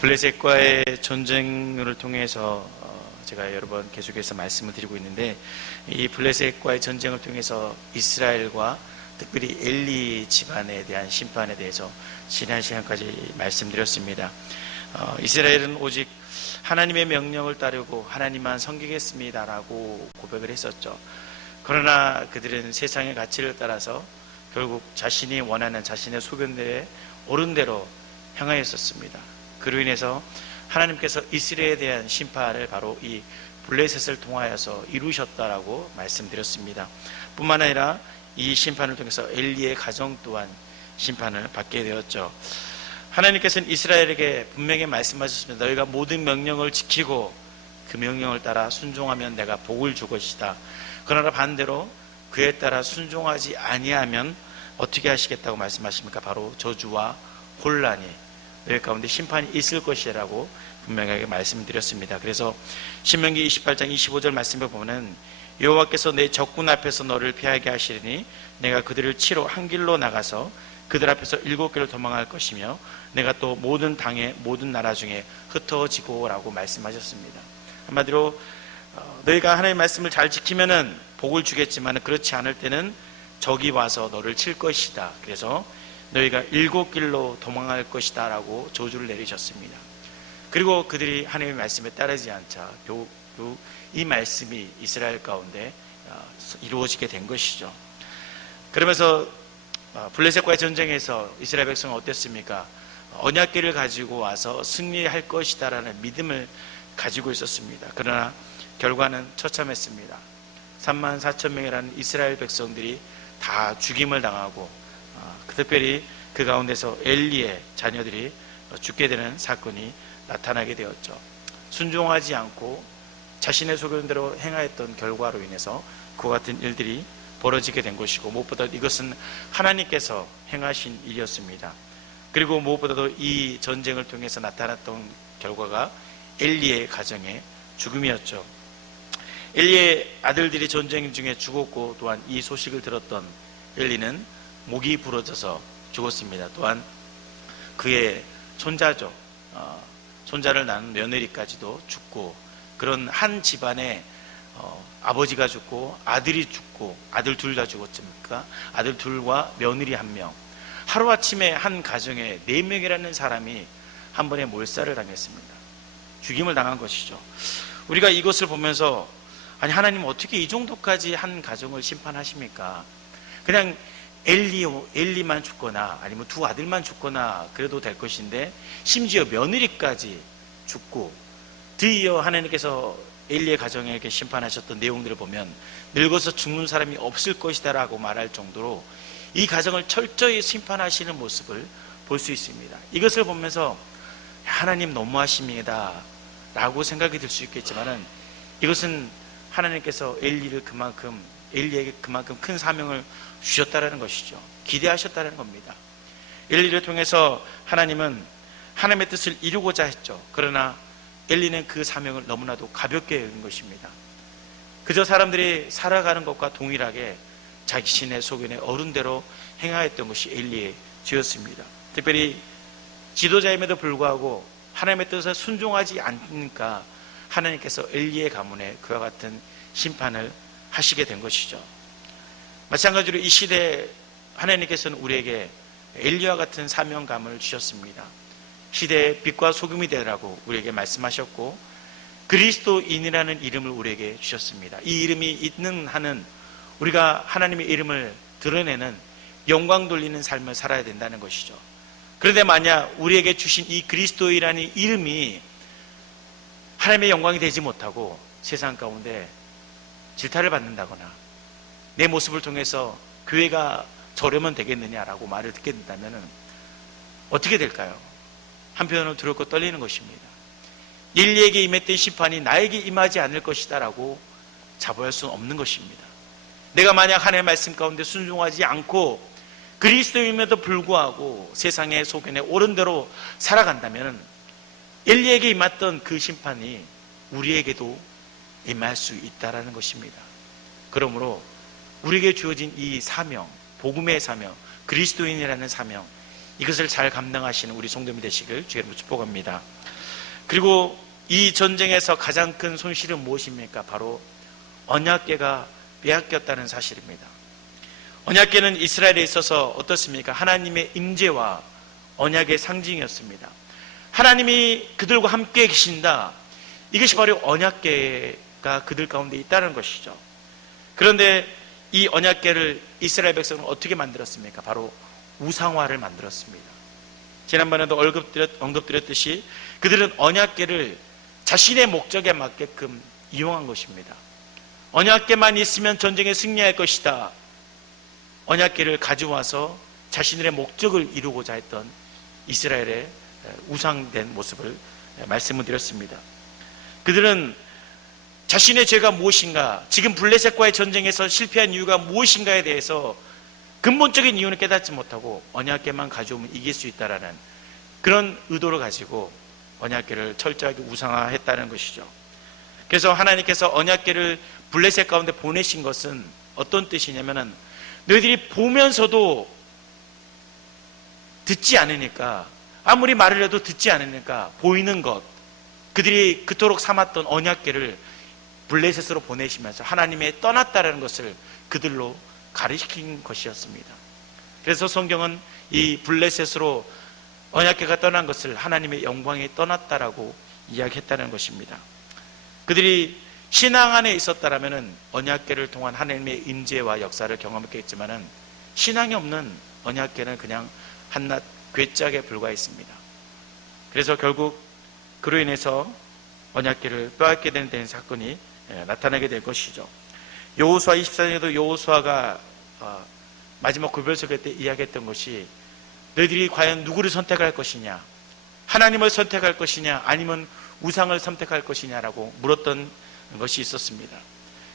블레셋과의 전쟁을 통해서 제가 여러 번 계속해서 말씀을 드리고 있는데, 이 블레셋과의 전쟁을 통해서 이스라엘과 특별히 엘리 집안에 대한 심판에 대해서 지난 시간까지 말씀드렸습니다. 이스라엘은 오직 하나님의 명령을 따르고 하나님만 섬기겠습니다라고 고백을 했었죠. 그러나 그들은 세상의 가치를 따라서 결국 자신이 원하는 자신의 소견대에 옳은 대로 행하였었습니다. 그로 인해서 하나님께서 이스라엘에 대한 심판을 바로 이 블레셋을 통하여서 이루셨다라고 말씀드렸습니다. 뿐만 아니라 이 심판을 통해서 엘리의 가정 또한 심판을 받게 되었죠. 하나님께서는 이스라엘에게 분명히 말씀하셨습니다. 너희가 모든 명령을 지키고 그 명령을 따라 순종하면 내가 복을 줄 것이다. 그러나 반대로 그에 따라 순종하지 아니하면 어떻게 하시겠다고 말씀하십니까? 바로 저주와 혼란이 너희 가운데 심판이 있을 것이라고 분명하게 말씀드렸습니다. 그래서 신명기 28장 25절 말씀에 보면 여호와께서 내 적군 앞에서 너를 피하게 하시리니 내가 그들을 치러 한 길로 나가서 그들 앞에서 7길을 도망할 것이며 내가 또 모든 당의 모든 나라 중에 흩어지고 라고 말씀하셨습니다. 한마디로 너희가 하나님의 말씀을 잘 지키면은 복을 주겠지만 그렇지 않을 때는 적이 와서 너를 칠 것이다. 그래서 너희가 7길로 도망할 것이다 라고 저주를 내리셨습니다. 그리고 그들이 하나님의 말씀에 따르지 않자 이 말씀이 이스라엘 가운데 이루어지게 된 것이죠. 그러면서 블레셋과의 전쟁에서 이스라엘 백성은 어땠습니까? 언약궤를 가지고 와서 승리할 것이다 라는 믿음을 가지고 있었습니다. 그러나 결과는 처참했습니다. 34,000명이라는 이스라엘 백성들이 다 죽임을 당하고 특별히 그 가운데서 엘리의 자녀들이 죽게 되는 사건이 나타나게 되었죠. 순종하지 않고 자신의 소견대로 행하였던 결과로 인해서 그와 같은 일들이 벌어지게 된 것이고, 무엇보다 이것은 하나님께서 행하신 일이었습니다. 그리고 무엇보다도 이 전쟁을 통해서 나타났던 결과가 엘리의 가정의 죽음이었죠. 엘리의 아들들이 전쟁 중에 죽었고, 또한 이 소식을 들었던 엘리는 목이 부러져서 죽었습니다. 또한 그의 손자죠. 손자를 낳은 며느리까지도 죽고, 그런 한 집안에 아버지가 죽고 아들이 죽고, 아들 둘 다 죽었습니까? 아들 둘과 며느리 한 명, 하루아침에 한 가정에 4명이라는 사람이 한 번에 몰살을 당했습니다. 죽임을 당한 것이죠. 우리가 이것을 보면서 아니 하나님 어떻게 이 정도까지 한 가정을 심판하십니까? 그냥 엘리만 죽거나 아니면 두 아들만 죽거나 그래도 될 것인데 심지어 며느리까지 죽고, 드디어 하나님께서 엘리의 가정에게 심판하셨던 내용들을 보면 늙어서 죽는 사람이 없을 것이다 라고 말할 정도로 이 가정을 철저히 심판하시는 모습을 볼 수 있습니다. 이것을 보면서 하나님 너무하십니다 라고 생각이 들 수 있겠지만은, 이것은 하나님께서 엘리에게 그만큼 큰 사명을 주셨다라는 것이죠. 기대하셨다는 겁니다. 엘리를 통해서 하나님은 하나님의 뜻을 이루고자 했죠. 그러나 엘리는 그 사명을 너무나도 가볍게 여긴 것입니다. 그저 사람들이 살아가는 것과 동일하게 자신의 소견에 어른대로 행하였던 것이 엘리의 죄였습니다. 특별히 지도자임에도 불구하고 하나님의 뜻에 순종하지 않으니까 하나님께서 엘리의 가문에 그와 같은 심판을 하시게 된 것이죠. 마찬가지로 이 시대에 하나님께서는 우리에게 엘리와 같은 사명감을 주셨습니다. 시대의 빛과 소금이 되라고 우리에게 말씀하셨고, 그리스도인이라는 이름을 우리에게 주셨습니다. 이 이름이 있는 한은 우리가 하나님의 이름을 드러내는 영광 돌리는 삶을 살아야 된다는 것이죠. 그런데 만약 우리에게 주신 이 그리스도이라는 이름이 하나님의 영광이 되지 못하고 세상 가운데 질타를 받는다거나 내 모습을 통해서 교회가 저려면 되겠느냐라고 말을 듣게 된다면 어떻게 될까요? 한편으로는 두렵고 떨리는 것입니다. 엘리에게 임했던 심판이 나에게 임하지 않을 것이다 라고 자부할 수는 없는 것입니다. 내가 만약 하나님의 말씀 가운데 순종하지 않고 그리스도임에도 불구하고 세상의 소견에 옳은 대로 살아간다면 엘리에게 임했던 그 심판이 우리에게도 임할 수 있다라는 것입니다. 그러므로 우리에게 주어진 이 사명, 복음의 사명, 그리스도인이라는 사명, 이것을 잘 감당하시는 우리 성도님이 되시길 주의 이름으로 축복합니다. 그리고 이 전쟁에서 가장 큰 손실은 무엇입니까? 바로 언약궤가 빼앗겼다는 사실입니다. 언약궤는 이스라엘에 있어서 어떻습니까? 하나님의 임재와 언약의 상징이었습니다. 하나님이 그들과 함께 계신다. 이것이 바로 언약궤가 그들 가운데 있다는 것이죠. 그런데 이 언약궤를 이스라엘 백성은 어떻게 만들었습니까? 바로 우상화를 만들었습니다. 지난번에도 언급드렸듯이 그들은 언약궤를 자신의 목적에 맞게끔 이용한 것입니다. 언약궤만 있으면 전쟁에 승리할 것이다. 언약궤를 가져와서 자신들의 목적을 이루고자 했던 이스라엘의 우상된 모습을 말씀을 드렸습니다. 그들은 자신의 죄가 무엇인가, 지금 블레셋과의 전쟁에서 실패한 이유가 무엇인가에 대해서 근본적인 이유는 깨닫지 못하고 언약궤만 가져오면 이길 수 있다라는 그런 의도를 가지고 언약궤를 철저하게 우상화했다는 것이죠. 그래서 하나님께서 언약궤를 블레셋 가운데 보내신 것은 어떤 뜻이냐면은 너희들이 보면서도 듣지 않으니까, 아무리 말을 해도 듣지 않으니까 보이는 것, 그들이 그토록 삼았던 언약궤를 블레셋으로 보내시면서 하나님의 떠났다라는 것을 그들로 가르치킨 것이었습니다. 그래서 성경은 이 블레셋으로 언약궤가 떠난 것을 하나님의 영광이 떠났다라고 이야기했다는 것입니다. 그들이 신앙 안에 있었다라면은 언약궤를 통한 하나님의 임재와 역사를 경험했겠지만은 신앙이 없는 언약궤는 그냥 한낱 궤짝에 불과했습니다. 그래서 결국 그로 인해서 언약궤를 빼앗게 되는 사건이 나타나게 될 것이죠. 여호수아 24장에도 여호수아가 마지막 구별석회 때 이야기했던 것이 너희들이 과연 누구를 선택할 것이냐, 하나님을 선택할 것이냐 아니면 우상을 선택할 것이냐라고 물었던 것이 있었습니다.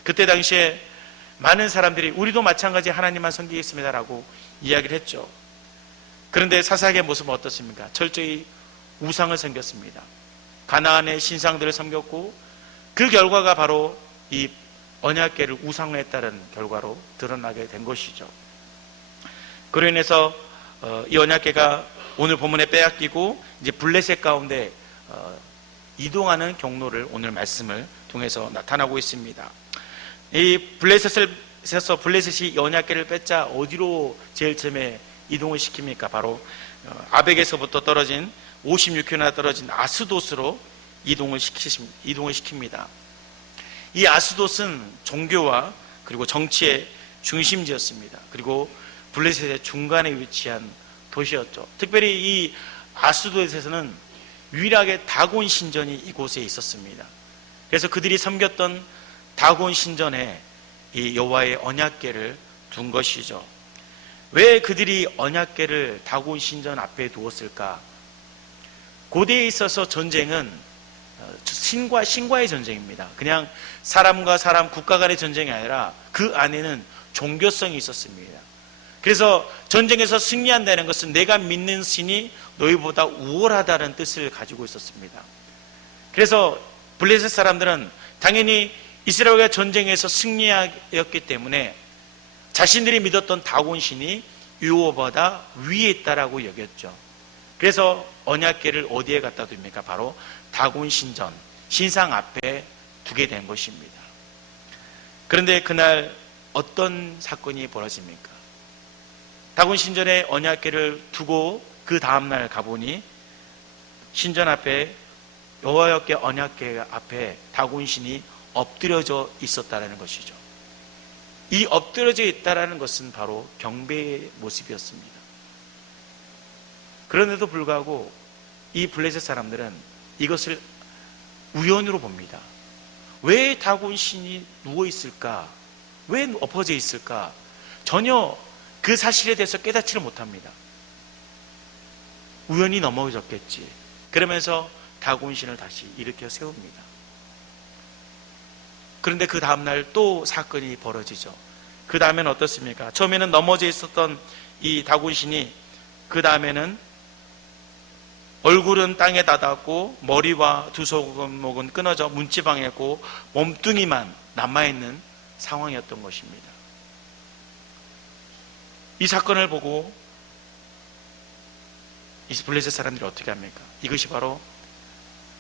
그때 당시에 많은 사람들이 우리도 마찬가지 하나님만 섬기겠습니다라고 이야기를 했죠. 그런데 사사기의 모습은 어떻습니까? 철저히 우상을 섬겼습니다. 가나안의 신상들을 섬겼고 그 결과가 바로 이 언약궤를 우상화했다는 결과로 드러나게 된 것이죠. 그로 인해서 이 언약궤가 오늘 본문에 빼앗기고 이제 블레셋 가운데 이동하는 경로를 오늘 말씀을 통해서 나타나고 있습니다. 이 블레셋이 언약궤를 뺏자 어디로 제일 처음에 이동을 시킵니까? 바로 아벡에서부터 떨어진 56km 떨어진 아스돗으로 이동을 시킵니다. 이 아스돗은 종교와 그리고 정치의 중심지였습니다. 그리고 블레셋의 중간에 위치한 도시였죠. 특별히 이 아스돗에서는 유일하게 다곤 신전이 이곳에 있었습니다. 그래서 그들이 섬겼던 다곤 신전에 이 여호와의 언약궤를 둔 것이죠. 왜 그들이 언약궤를 다곤 신전 앞에 두었을까? 고대에 있어서 전쟁은 신과의 전쟁입니다. 그냥 사람과 사람, 국가 간의 전쟁이 아니라 그 안에는 종교성이 있었습니다. 그래서 전쟁에서 승리한다는 것은 내가 믿는 신이 너희보다 우월하다는 뜻을 가지고 있었습니다. 그래서 블레셋 사람들은 당연히 이스라엘과 전쟁에서 승리하였기 때문에 자신들이 믿었던 다곤 신이 여호와보다 위에 있다라고 여겼죠. 그래서 언약궤를 어디에 갖다 둡니까? 바로 다곤 신전, 신상 앞에 두게 된 것입니다. 그런데 그날 어떤 사건이 벌어집니까? 다곤 신전에 언약궤를 두고 그 다음날 가보니 신전 앞에 여호와께 언약궤 앞에 다곤 신이 엎드려져 있었다는 것이죠. 이 엎드려져 있다라는 것은 바로 경배의 모습이었습니다. 그런데도 불구하고 이 블레셋 사람들은 이것을 우연으로 봅니다. 왜 다곤 신이 누워 있을까? 왜 엎어져 있을까? 전혀 그 사실에 대해서 깨닫지를 못합니다. 우연히 넘어졌겠지. 그러면서 다곤 신을 다시 일으켜 세웁니다. 그런데 그 다음날 또 사건이 벌어지죠. 그 다음에는 어떻습니까? 처음에는 넘어져 있었던 이 다곤 신이 그 다음에는 얼굴은 땅에 닿았고 머리와 두 손목은 끊어져 문지방이었고 몸뚱이만 남아있는 상황이었던 것입니다. 이 사건을 보고 이 블레셋 사람들이 어떻게 합니까? 이것이 바로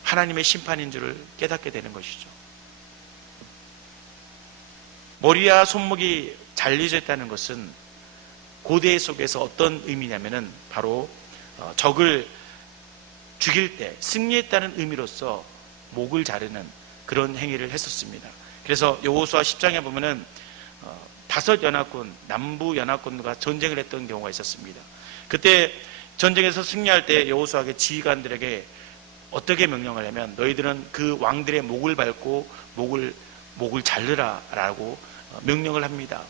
하나님의 심판인 줄을 깨닫게 되는 것이죠. 머리와 손목이 잘려져 있다는 것은 고대 속에서 어떤 의미냐면은 바로 적을 죽일 때 승리했다는 의미로서 목을 자르는 그런 행위를 했었습니다. 그래서 여호수아 10장에 보면은 5연합군, 남부 연합군과 전쟁을 했던 경우가 있었습니다. 그때 전쟁에서 승리할 때 여호수아의 지휘관들에게 어떻게 명령을 하면 너희들은 그 왕들의 목을 밟고 목을 자르라라고 명령을 합니다.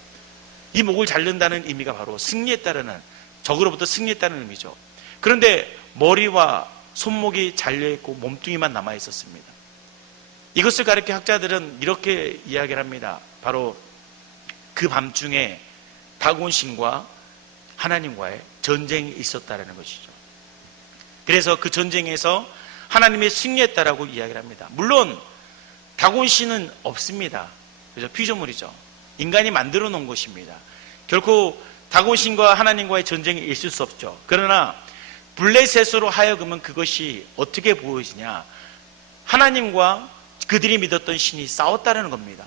이 목을 자른다는 의미가 바로 승리했다는, 적으로부터 승리했다는 의미죠. 그런데 머리와 손목이 잘려있고 몸뚱이만 남아있었습니다. 이것을 가리켜 학자들은 이렇게 이야기를 합니다. 바로 그 밤중에 다곤신과 하나님과의 전쟁이 있었다는 것이죠. 그래서 그 전쟁에서 하나님이 승리했다라고 이야기를 합니다. 물론 다곤신은 없습니다. 그래서 피조물이죠. 인간이 만들어 놓은 것입니다. 결코 다곤신과 하나님과의 전쟁이 있을 수 없죠. 그러나 블레셋으로 하여금은 그것이 어떻게 보여지냐, 하나님과 그들이 믿었던 신이 싸웠다는 겁니다.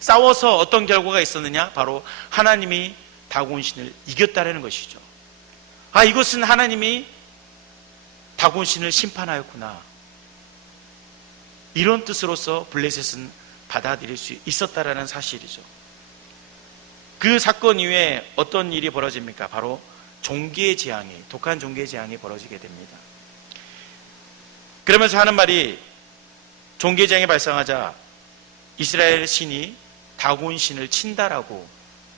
싸워서 어떤 결과가 있었느냐, 바로 하나님이 다곤신을 이겼다는 것이죠. 이것은 하나님이 다곤신을 심판하였구나, 이런 뜻으로서 블레셋은 받아들일 수 있었다라는 사실이죠. 그 사건 이후에 어떤 일이 벌어집니까? 바로 종기의 재앙이, 독한 종기의 재앙이 벌어지게 됩니다. 그러면서 하는 말이, 종기의 재앙이 발생하자 이스라엘 신이 다곤신을 친다라고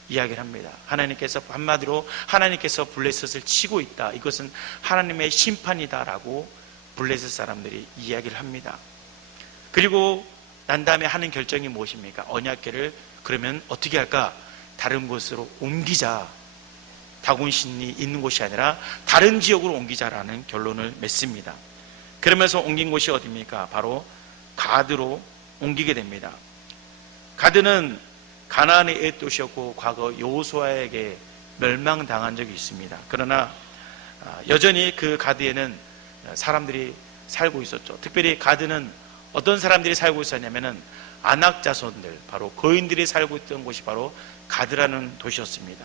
이야기를 합니다. 하나님께서 한마디로 하나님께서 블레셋을 치고 있다, 이것은 하나님의 심판이다라고 블레셋 사람들이 이야기를 합니다. 그리고 난 다음에 하는 결정이 무엇입니까? 언약궤를 그러면 어떻게 할까? 다른 곳으로 옮기자. 다곤신이 있는 곳이 아니라 다른 지역으로 옮기자라는 결론을 맺습니다. 그러면서 옮긴 곳이 어디입니까? 바로 가드로 옮기게 됩니다. 가드는 가나안의 옛 도시였고 과거 여호수아에게 멸망당한 적이 있습니다. 그러나 여전히 그 가드에는 사람들이 살고 있었죠. 특별히 가드는 어떤 사람들이 살고 있었냐면은 아낙 자손들, 바로 거인들이 살고 있던 곳이 바로 가드라는 도시였습니다.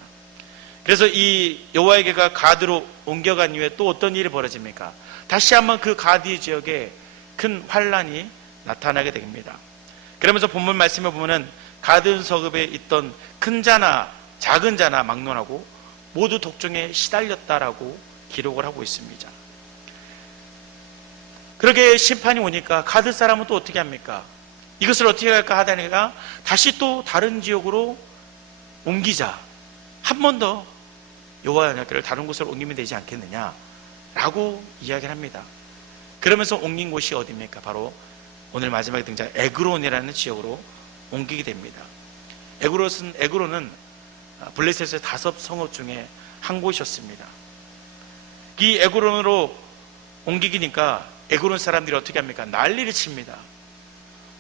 그래서 이 여호와에게가 가드로 옮겨간 이후에 또 어떤 일이 벌어집니까? 다시 한번 그 가드 지역에 큰 환란이 나타나게 됩니다. 그러면서 본문 말씀에 보면은 가드 서급에 있던 큰 자나 작은 자나 막론하고 모두 독종에 시달렸다라고 기록을 하고 있습니다. 그렇게 심판이 오니까 가드 사람은 또 어떻게 합니까? 이것을 어떻게 할까 하다니까 다시 또 다른 지역으로 옮기자, 한 번 더 여호와의 언약궤를 다른 곳으로 옮기면 되지 않겠느냐라고 이야기를 합니다. 그러면서 옮긴 곳이 어디입니까? 바로 오늘 마지막에 등장한 에그론이라는 지역으로 옮기게 됩니다. 에그론은 블레셋의 5 성읍 중에 한 곳이었습니다. 이 에그론으로 옮기니까 에그론 사람들이 어떻게 합니까? 난리를 칩니다.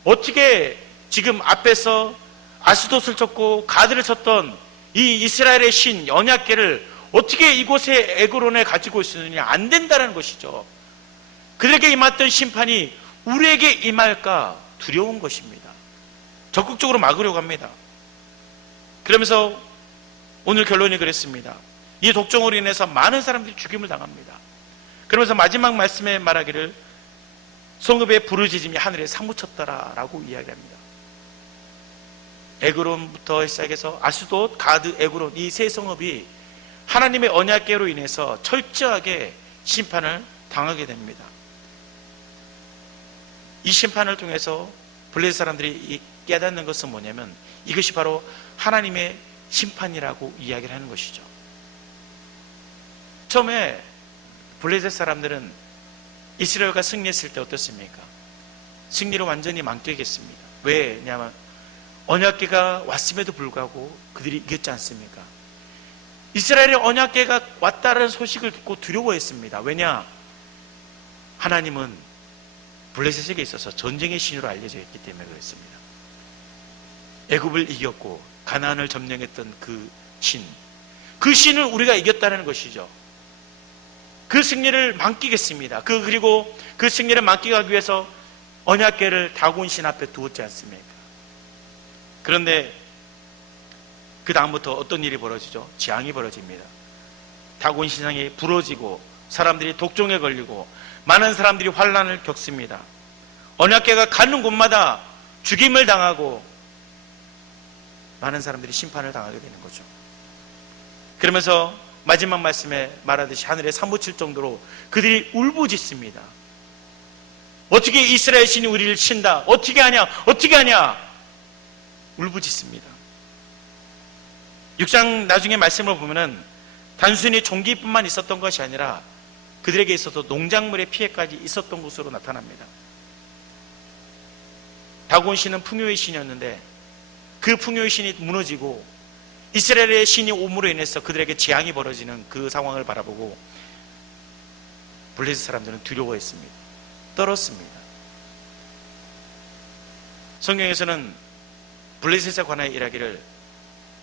어떻게 지금 앞에서 아스돗을 쳤고 가드를 쳤던 이 이스라엘의 신 언약궤를 어떻게 이곳에 에그론에 가지고 있느냐, 안 된다는 것이죠. 그들에게 임했던 심판이 우리에게 임할까 두려운 것입니다. 적극적으로 막으려고 합니다. 그러면서 오늘 결론이 그랬습니다. 이 독종으로 인해서 많은 사람들이 죽임을 당합니다. 그러면서 마지막 말씀에 말하기를 성읍의 부르짖음이 하늘에 사무쳤더라라고 이야기합니다. 에그론부터 시작해서 아스돗, 가드, 에그론, 이 세 성읍이 하나님의 언약궤로 인해서 철저하게 심판을 당하게 됩니다. 이 심판을 통해서 블레셋 사람들이 깨닫는 것은 뭐냐면 이것이 바로 하나님의 심판이라고 이야기를 하는 것이죠. 처음에 블레셋 사람들은 이스라엘과 승리했을 때 어떻습니까? 승리로 완전히 망개겠습니다. 왜냐하면 언약궤가 왔음에도 불구하고 그들이 이겼지 않습니까? 이스라엘의 언약궤가 왔다는 소식을 듣고 두려워했습니다. 왜냐? 하나님은 블레셋에게 있어서 전쟁의 신으로 알려져 있기 때문에 그랬습니다. 애굽을 이겼고 가나안을 점령했던 그 신을 우리가 이겼다는 것이죠. 그 승리를 만끽했습니다. 그리고 그 승리를 만끽하기 위해서 언약궤를 다곤 신 앞에 두었지 않습니까? 그런데 그 다음부터 어떤 일이 벌어지죠? 재앙이 벌어집니다. 다곤 신상이 부러지고 사람들이 독종에 걸리고 많은 사람들이 환난을 겪습니다. 언약궤가 가는 곳마다 죽임을 당하고 많은 사람들이 심판을 당하게 되는 거죠. 그러면서 마지막 말씀에 말하듯이 하늘에 사무칠 정도로 그들이 울부짖습니다. 어떻게 이스라엘 신이 우리를 친다? 어떻게 하냐? 어떻게 하냐? 울부짖습니다. 6장 나중에 말씀을 보면은 단순히 종기뿐만 있었던 것이 아니라 그들에게 있어서 농작물의 피해까지 있었던 것으로 나타납니다. 다곤 신은 풍요의 신이었는데 그 풍요의 신이 무너지고 이스라엘의 신이 옴으로 인해서 그들에게 재앙이 벌어지는 그 상황을 바라보고 블레셋 사람들은 두려워했습니다. 떨었습니다. 성경에서는 블레셋에 관하여 이야기를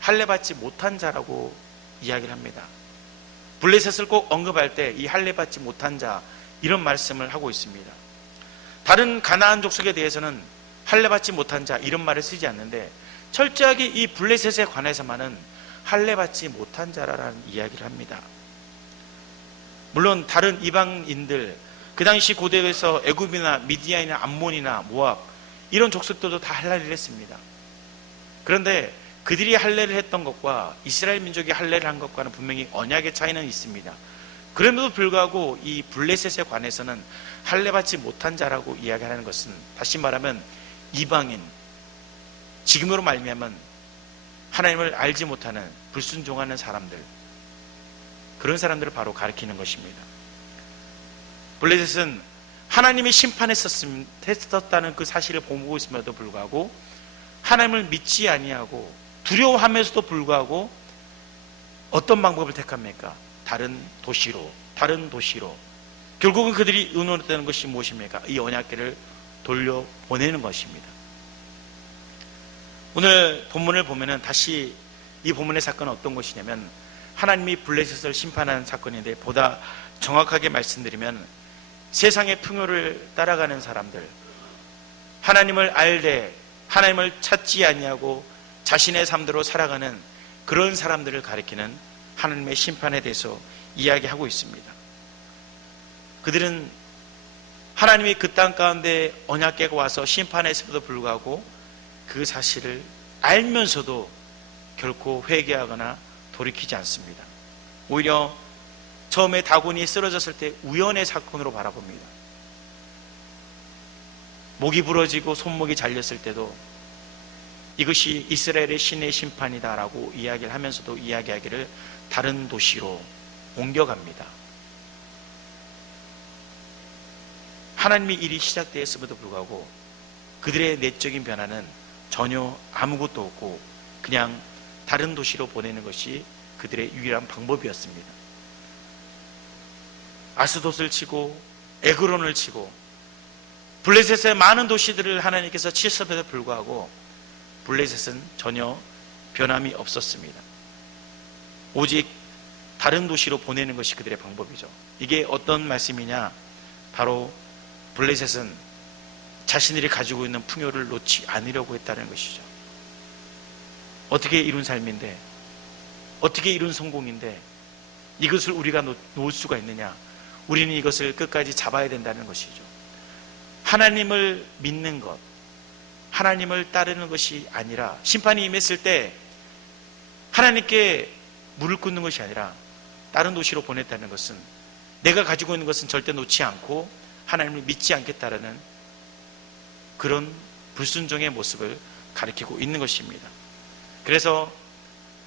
할례받지 못한 자라고 이야기를 합니다. 블레셋을 꼭 언급할 때 이 할례받지 못한 자 이런 말씀을 하고 있습니다. 다른 가나안 족속에 대해서는 할례받지 못한 자 이런 말을 쓰지 않는데 철저하게 이 블레셋에 관해서만은 할례받지 못한 자라는 이야기를 합니다. 물론 다른 이방인들 그 당시 고대에서 애굽이나 미디안이나 암몬이나 모압 이런 족속들도 다 할례를 했습니다. 그런데 그들이 할례를 했던 것과 이스라엘 민족이 할례를 한 것과는 분명히 언약의 차이는 있습니다. 그럼에도 불구하고 이 블레셋에 관해서는 할례받지 못한 자라고 이야기하는 것은 다시 말하면 이방인, 지금으로 말미암은 하나님을 알지 못하는 불순종하는 사람들, 그런 사람들을 바로 가리키는 것입니다. 블레셋은 하나님이 심판했었다는 그 사실을 보고 있음에도 불구하고 하나님을 믿지 아니하고 두려워하면서도 불구하고 어떤 방법을 택합니까? 다른 도시로 결국은 그들이 의논했다는 것이 무엇입니까? 이 언약궤를 돌려보내는 것입니다. 오늘 본문을 보면은 다시 이 본문의 사건은 어떤 것이냐면 하나님이 블레셋을 심판한 사건인데 보다 정확하게 말씀드리면 세상의 풍요를 따라가는 사람들, 하나님을 알되 하나님을 찾지 아니하고 자신의 삶대로 살아가는 그런 사람들을 가리키는 하나님의 심판에 대해서 이야기하고 있습니다. 그들은 하나님이 그 땅 가운데 언약궤가 와서 심판했음에도 불구하고 그 사실을 알면서도 결코 회개하거나 돌이키지 않습니다. 오히려 처음에 다곤이 쓰러졌을 때 우연의 사건으로 바라봅니다. 목이 부러지고 손목이 잘렸을 때도 이것이 이스라엘의 신의 심판이다라고 이야기를 하면서도 이야기하기를 다른 도시로 옮겨갑니다. 하나님의 일이 시작되었음에도 불구하고 그들의 내적인 변화는 전혀 아무것도 없고 그냥 다른 도시로 보내는 것이 그들의 유일한 방법이었습니다. 아스돗을 치고 에그론을 치고 블레셋의 많은 도시들을 하나님께서 치셨음에도 불구하고 블레셋은 전혀 변함이 없었습니다. 오직 다른 도시로 보내는 것이 그들의 방법이죠. 이게 어떤 말씀이냐? 바로 블레셋은 자신들이 가지고 있는 풍요를 놓지 않으려고 했다는 것이죠. 어떻게 이룬 삶인데, 어떻게 이룬 성공인데 이것을 우리가 놓을 수가 있느냐? 우리는 이것을 끝까지 잡아야 된다는 것이죠. 하나님을 믿는 것, 하나님을 따르는 것이 아니라 심판이 임했을 때 하나님께 무릎 꿇는 것이 아니라 다른 도시로 보냈다는 것은 내가 가지고 있는 것은 절대 놓지 않고 하나님을 믿지 않겠다라는 그런 불순종의 모습을 가리키고 있는 것입니다. 그래서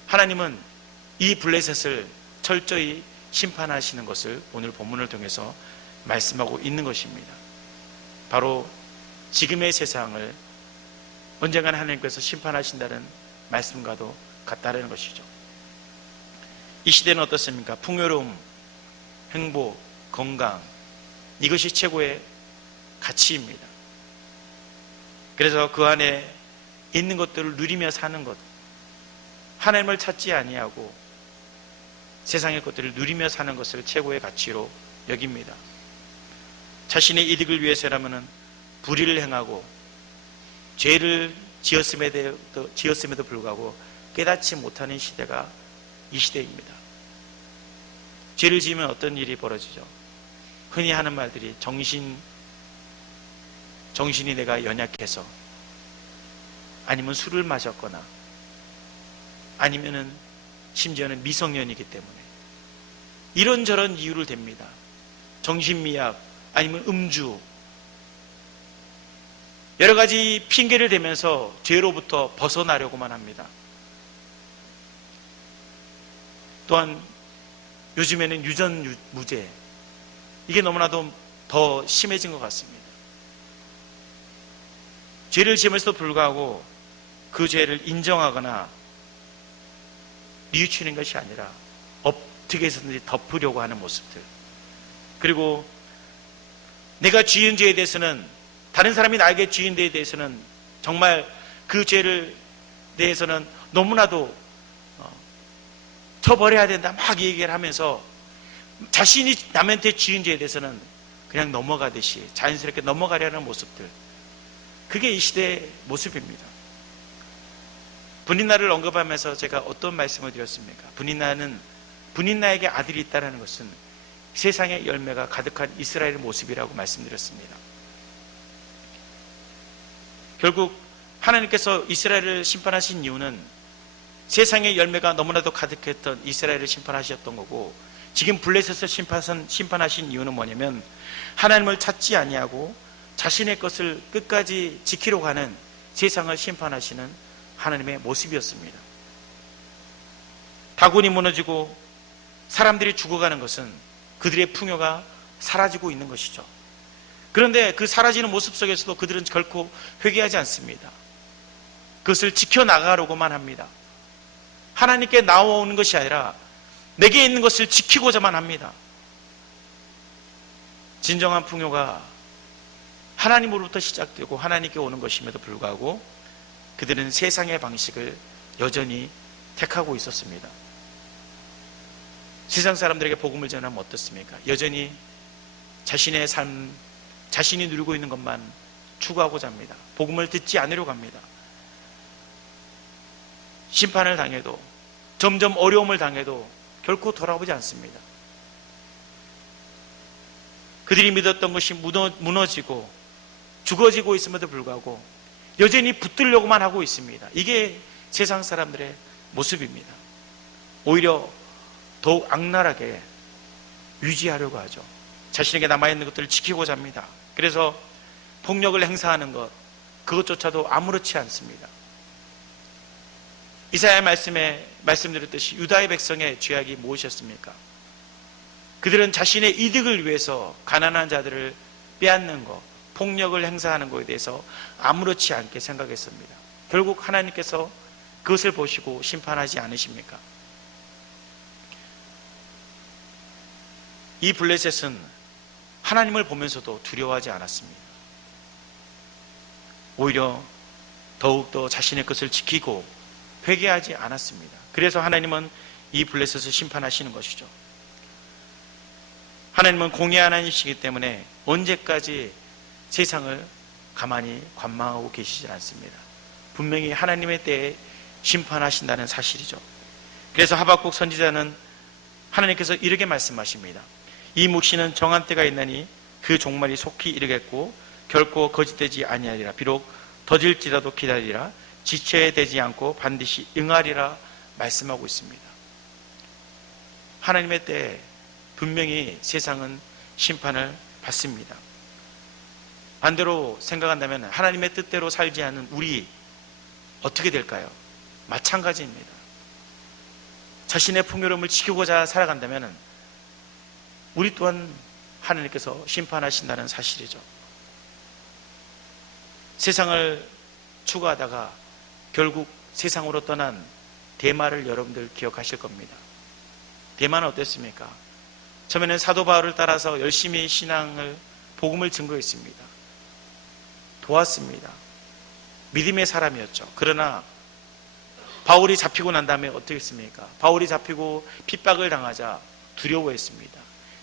하나님은 이 블레셋을 철저히 심판하시는 것을 오늘 본문을 통해서 말씀하고 있는 것입니다. 바로 지금의 세상을 언젠가는 하나님께서 심판하신다는 말씀과도 같다는 것이죠. 이 시대는 어떻습니까? 풍요로움, 행복, 건강, 이것이 최고의 가치입니다. 그래서 그 안에 있는 것들을 누리며 사는 것, 하나님을 찾지 아니하고 세상의 것들을 누리며 사는 것을 최고의 가치로 여깁니다. 자신의 이득을 위해서라면 불의를 행하고 죄를 지었음에도 불구하고 깨닫지 못하는 시대가 이 시대입니다. 죄를 지으면 어떤 일이 벌어지죠? 흔히 하는 말들이 정신이 내가 연약해서, 아니면 술을 마셨거나, 아니면은 심지어는 미성년이기 때문에 이런저런 이유를 댑니다. 정신미약, 아니면 음주, 여러 가지 핑계를 대면서 죄로부터 벗어나려고만 합니다. 또한 요즘에는 유전무죄, 이게 너무나도 더 심해진 것 같습니다. 죄를 지으면서도 불구하고 그 죄를 인정하거나 뉘우치는 것이 아니라 어떻게 해서든지 덮으려고 하는 모습들, 그리고 내가 지은 죄에 대해서는, 다른 사람이 나에게 지은 죄에 대해서는 정말 그 죄를 대해서는 너무나도 쳐버려야 된다 막 얘기를 하면서 자신이 남한테 지은 죄에 대해서는 그냥 넘어가듯이 자연스럽게 넘어가려는 모습들, 그게 이 시대의 모습입니다. 분인나를 언급하면서 제가 어떤 말씀을 드렸습니까? 분인나에게 아들이 있다는 것은 세상의 열매가 가득한 이스라엘의 모습이라고 말씀드렸습니다. 결국 하나님께서 이스라엘을 심판하신 이유는 세상의 열매가 너무나도 가득했던 이스라엘을 심판하셨던 거고, 지금 블레셋을 심판하신 이유는 뭐냐면 하나님을 찾지 아니하고 자신의 것을 끝까지 지키려고 하는 세상을 심판하시는 하나님의 모습이었습니다. 다곤이 무너지고 사람들이 죽어가는 것은 그들의 풍요가 사라지고 있는 것이죠. 그런데 그 사라지는 모습 속에서도 그들은 결코 회개하지 않습니다. 그것을 지켜나가려고만 합니다. 하나님께 나오는 것이 아니라 내게 있는 것을 지키고자만 합니다. 진정한 풍요가 하나님으로부터 시작되고 하나님께 오는 것임에도 불구하고 그들은 세상의 방식을 여전히 택하고 있었습니다. 세상 사람들에게 복음을 전하면 어떻습니까? 여전히 자신의 삶, 자신이 누리고 있는 것만 추구하고자 합니다. 복음을 듣지 않으려고 합니다. 심판을 당해도, 점점 어려움을 당해도 결코 돌아보지 않습니다. 그들이 믿었던 것이 무너지고 죽어지고 있음에도 불구하고 여전히 붙들려고만 하고 있습니다. 이게 세상 사람들의 모습입니다. 오히려 더욱 악랄하게 유지하려고 하죠. 자신에게 남아있는 것들을 지키고자 합니다. 그래서 폭력을 행사하는 것, 그것조차도 아무렇지 않습니다. 이사야 말씀에 말씀드렸듯이 유다의 백성의 죄악이 무엇이었습니까? 그들은 자신의 이득을 위해서 가난한 자들을 빼앗는 것, 폭력을 행사하는 것에 대해서 아무렇지 않게 생각했습니다. 결국 하나님께서 그것을 보시고 심판하지 않으십니까? 이 블레셋은 하나님을 보면서도 두려워하지 않았습니다. 오히려 더욱더 자신의 것을 지키고 회개하지 않았습니다. 그래서 하나님은 이 블레셋을 심판하시는 것이죠. 하나님은 공의 하나님이시기 때문에 언제까지 세상을 가만히 관망하고 계시지 않습니다. 분명히 하나님의 때에 심판하신다는 사실이죠. 그래서 하박국 선지자는 하나님께서 이렇게 말씀하십니다. 이 묵시는 정한 때가 있나니 그 종말이 속히 이르겠고 결코 거짓되지 아니하리라. 비록 더딜지라도 기다리라. 지체되지 않고 반드시 응하리라 말씀하고 있습니다. 하나님의 때에 분명히 세상은 심판을 받습니다. 반대로 생각한다면 하나님의 뜻대로 살지 않는 우리 어떻게 될까요? 마찬가지입니다. 자신의 풍요로움을 지키고자 살아간다면 우리 또한 하나님께서 심판하신다는 사실이죠. 세상을 추구하다가 결국 세상으로 떠난 데마를 여러분들 기억하실 겁니다. 데마는 어땠습니까? 처음에는 사도 바울을 따라서 열심히 신앙을, 복음을 증거했습니다. 도왔습니다. 믿음의 사람이었죠. 그러나 바울이 잡히고 난 다음에 어떻게 했습니까? 바울이 잡히고 핍박을 당하자 두려워했습니다.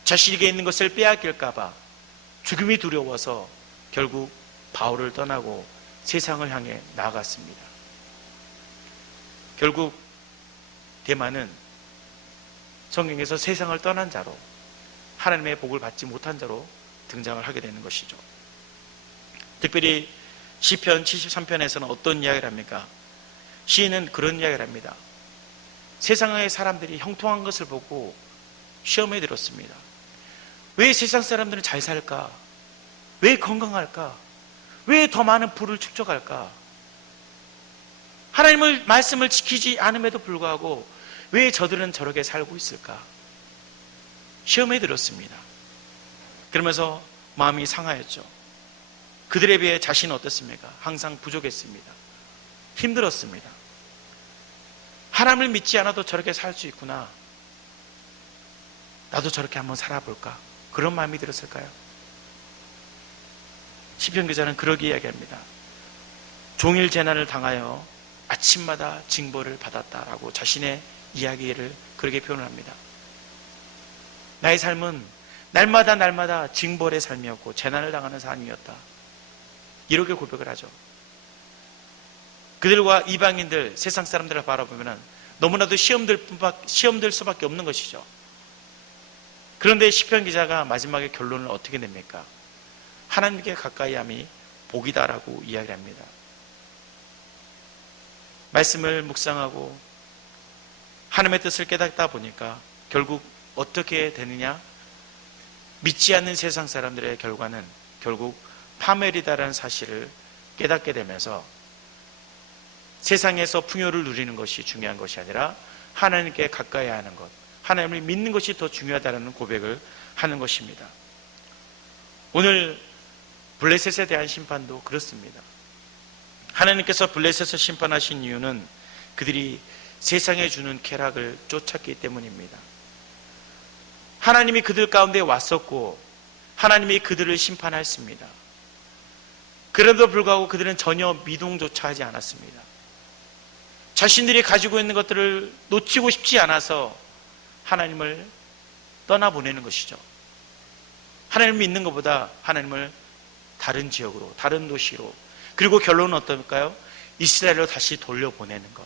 자신에게 있는 것을 빼앗길까봐 죽음이 두려워서 결국 바울을 떠나고 세상을 향해 나아갔습니다. 결국 데마는 성경에서 세상을 떠난 자로, 하나님의 복을 받지 못한 자로 등장을 하게 되는 것이죠. 특별히 시편 73편에서는 어떤 이야기를 합니까? 시인은 그런 이야기를 합니다. 세상의 사람들이 형통한 것을 보고 시험에 들었습니다. 왜 세상 사람들은 잘 살까? 왜 건강할까? 왜 더 많은 부를 축적할까? 하나님의 말씀을 지키지 않음에도 불구하고 왜 저들은 저렇게 살고 있을까? 시험에 들었습니다. 그러면서 마음이 상하였죠. 그들에 비해 자신은 어떻습니까? 항상 부족했습니다. 힘들었습니다. 하나님을 믿지 않아도 저렇게 살 수 있구나. 나도 저렇게 한번 살아볼까? 그런 마음이 들었을까요? 시편 기자는 그러기 이야기합니다. 종일 재난을 당하여 아침마다 징벌을 받았다라고 자신의 이야기를 그렇게 표현합니다. 나의 삶은 날마다 징벌의 삶이었고 재난을 당하는 삶이었다. 이렇게 고백을 하죠. 그들과 이방인들, 세상 사람들을 바라보면 너무나도 시험될 수밖에 없는 것이죠. 그런데 시편 기자가 마지막에 결론을 어떻게 냅니까? 하나님께 가까이함이 복이다라고 이야기를 합니다. 말씀을 묵상하고 하나님의 뜻을 깨닫다 보니까 결국 어떻게 되느냐? 믿지 않는 세상 사람들의 결과는 결국 파멸이다라는 사실을 깨닫게 되면서 세상에서 풍요를 누리는 것이 중요한 것이 아니라 하나님께 가까이 하는 것, 하나님을 믿는 것이 더 중요하다는 고백을 하는 것입니다. 오늘 블레셋에 대한 심판도 그렇습니다. 하나님께서 블레셋을 심판하신 이유는 그들이 세상에 주는 쾌락을 쫓았기 때문입니다. 하나님이 그들 가운데 왔었고 하나님이 그들을 심판했습니다. 그럼에도 불구하고 그들은 전혀 미동조차 하지 않았습니다. 자신들이 가지고 있는 것들을 놓치고 싶지 않아서 하나님을 떠나보내는 것이죠. 하나님을 믿는 것보다 하나님을 다른 지역으로, 다른 도시로, 그리고 결론은 어떨까요? 이스라엘로 다시 돌려보내는 것.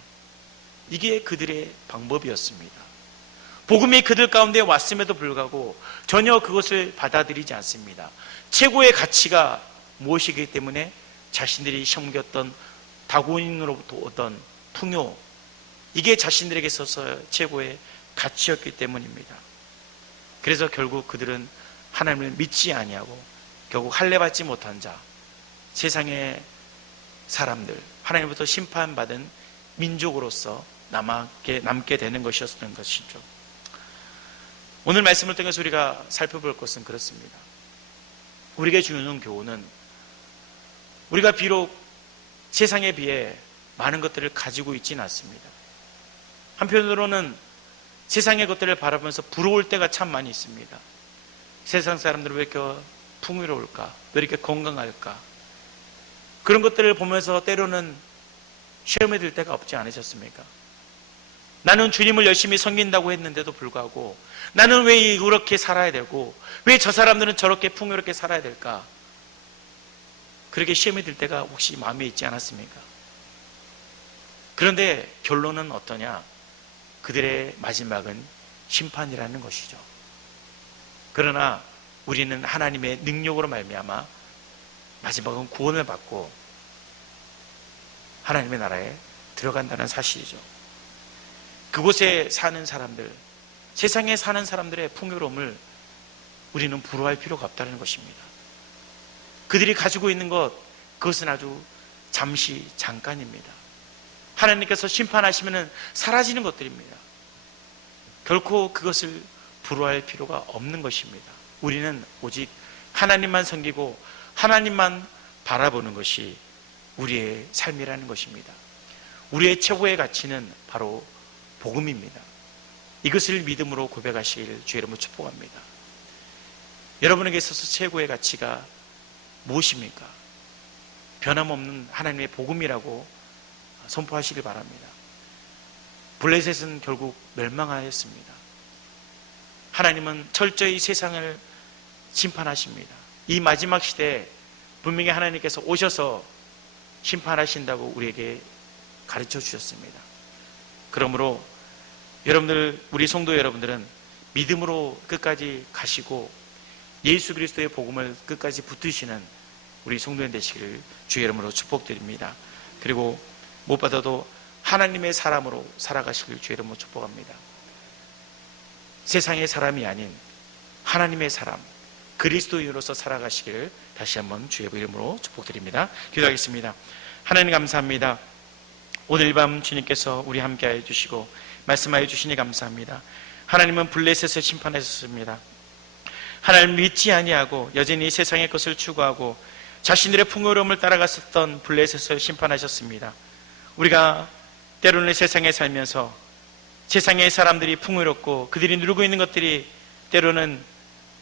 이게 그들의 방법이었습니다. 복음이 그들 가운데 왔음에도 불구하고 전혀 그것을 받아들이지 않습니다. 최고의 가치가 무엇이기 때문에 자신들이 섬겼던 다곤인으로부터 오던 풍요, 이게 자신들에게 있어서 최고의 가치였기 때문입니다. 그래서 결국 그들은 하나님을 믿지 아니하고 결국 할례받지 못한 자, 세상의 사람들, 하나님부터 심판받은 민족으로서 남게 되는 것이었던 것이죠. 오늘 말씀을 통해서 우리가 살펴볼 것은 그렇습니다. 우리에게 주는 교훈은 우리가 비록 세상에 비해 많은 것들을 가지고 있지는 않습니다. 한편으로는 세상의 것들을 바라보면서 부러울 때가 참 많이 있습니다. 세상 사람들은 왜 이렇게 풍요로울까? 왜 이렇게 건강할까? 그런 것들을 보면서 때로는 시험에 들 때가 없지 않으셨습니까? 나는 주님을 열심히 섬긴다고 했는데도 불구하고 나는 왜 이렇게 살아야 되고 왜 저 사람들은 저렇게 풍요롭게 살아야 될까? 그렇게 시험에 들 때가 혹시 마음에 있지 않았습니까? 그런데 결론은 어떠냐? 그들의 마지막은 심판이라는 것이죠. 그러나 우리는 하나님의 능력으로 말미암아 마지막은 구원을 받고 하나님의 나라에 들어간다는 사실이죠. 그곳에 사는 사람들, 세상에 사는 사람들의 풍요로움을 우리는 부러워할 필요가 없다는 것입니다. 그들이 가지고 있는 것, 그것은 아주 잠시 잠깐입니다. 하나님께서 심판하시면 사라지는 것들입니다. 결코 그것을 부러워할 필요가 없는 것입니다. 우리는 오직 하나님만 섬기고 하나님만 바라보는 것이 우리의 삶이라는 것입니다. 우리의 최고의 가치는 바로 복음입니다. 이것을 믿음으로 고백하시길 주의 이름으로 축복합니다. 여러분에게 있어서 최고의 가치가 무엇입니까? 변함없는 하나님의 복음이라고 선포하시길 바랍니다. 블레셋은 결국 멸망하였습니다. 하나님은 철저히 세상을 심판하십니다. 이 마지막 시대에 분명히 하나님께서 오셔서 심판하신다고 우리에게 가르쳐 주셨습니다. 그러므로 여러분들, 우리 성도 여러분들은 믿음으로 끝까지 가시고 예수 그리스도의 복음을 끝까지 붙드시는 우리 성도님 되시기를 주의 이름으로 축복드립니다. 그리고 무엇보다도 하나님의 사람으로 살아가시길 주의 이름으로 축복합니다. 세상의 사람이 아닌 하나님의 사람, 그리스도인으로서 살아가시기를 다시 한번 주의 이름으로 축복드립니다. 기도하겠습니다. 하나님 감사합니다. 오늘 밤 주님께서 우리 함께하여 주시고 말씀하여 주시니 감사합니다. 하나님은 블레셋을 심판하셨습니다. 하나님 믿지 아니하고 여전히 세상의 것을 추구하고 자신들의 풍요로움을 따라갔었던 블레셋을 심판하셨습니다. 우리가 때로는 세상에 살면서 세상의 사람들이 풍요롭고 그들이 누리고 있는 것들이 때로는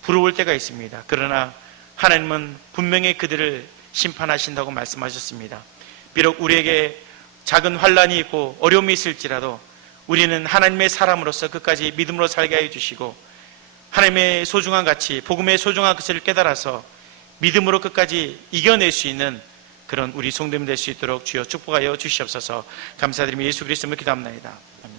부러울 때가 있습니다. 그러나 하나님은 분명히 그들을 심판하신다고 말씀하셨습니다. 비록 우리에게 작은 환난이 있고 어려움이 있을지라도 우리는 하나님의 사람으로서 끝까지 믿음으로 살게 해 주시고 하나님의 소중한 가치, 복음의 소중한 것을 깨달아서 믿음으로 끝까지 이겨낼 수 있는 그런 우리 성도님 될 수 있도록 주여 축복하여 주시옵소서. 감사드리며 예수 그리스도로 기도합나이다. 아멘.